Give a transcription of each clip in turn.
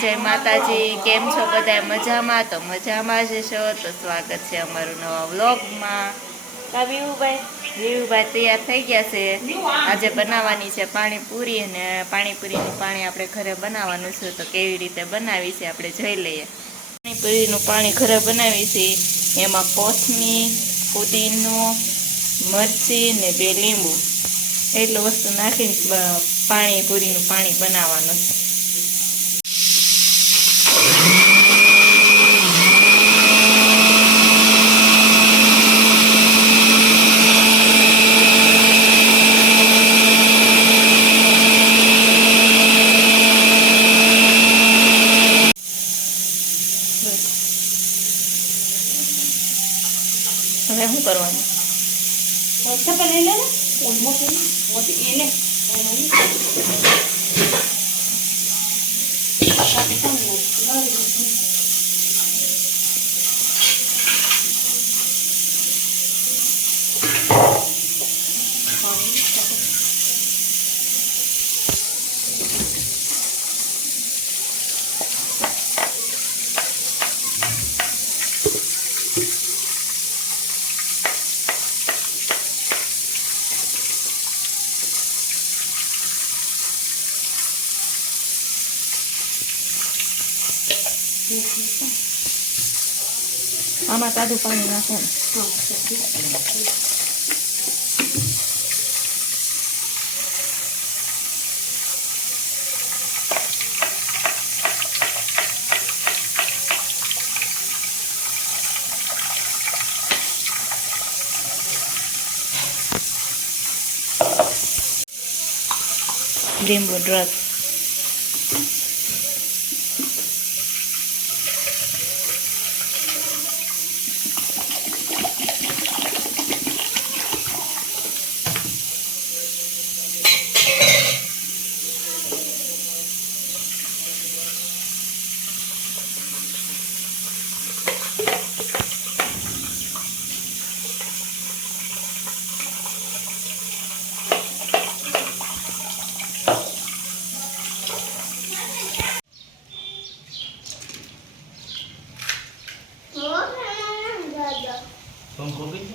જય માતાજી, કેમ છો બધા? મજામાં? તો મજામાં જ છો? તો સ્વાગત છે અમારું નવા વ્લોગમાં. કા વિવુભાઈ વિવુભાઈ તૈયાર થઈ ગયા છે. આજે બનાવવાની છે પાણીપુરી અને પાણીપુરીનું પાણી આપણે ઘરે બનાવવાનું છે. તો કેવી રીતે બનાવી છે આપણે જોઈ લઈએ. પાણીપુરીનું પાણી ઘરે બનાવી છે. એમાં કોથમીર ફુદીનો મરચી ને બે લીંબુ. એટલું વસ્તુ નાખીને પાણીપુરીનું પાણી બનાવવાનું છે. હવે શું કરવાનું? ચપ્પલ લઈ લે ને. મોટી એને. આમાં તાજું પાણી નાખવાનું લીંબુ રસ પંખો બી છે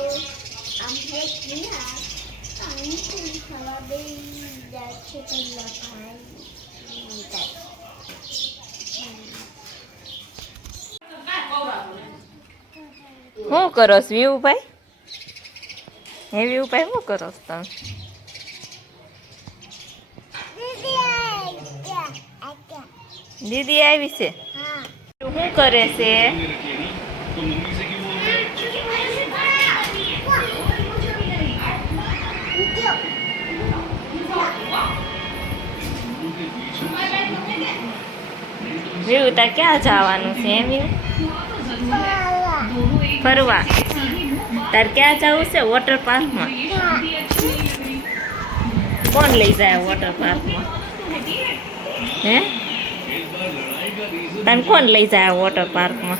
દોસ્તો આપણે ગયા પાણીપુરી ખાવા બેસી ગયા છે પહેલા ભાઈ? શું વ્યુ ભાઈ હે વિવુભાઈ શું કરો તમે દીદી આવી છે. શું કરે છે? વિવુ તાર ક્યાં જવાનું છે, એમ ફરવા. તાર ક્યાં જવું છે વોટર પાર્કમાં કોણ લઈ જાય વોટર પાર્કમાં હે? તને કોણ લઈ જાય વોટર પાર્કમાં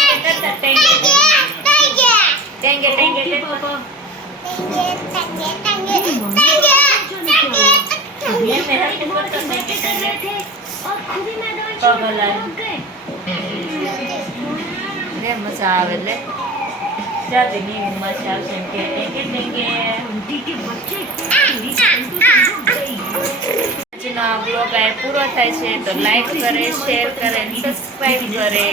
લે મજા આવે લે. જાતે માસી આવશે કે ટેકે આ બ્લોગ પૂરો થાય છે, તો લાઈક કરે શેર કરે સબસ્ક્રાઈબ કરે.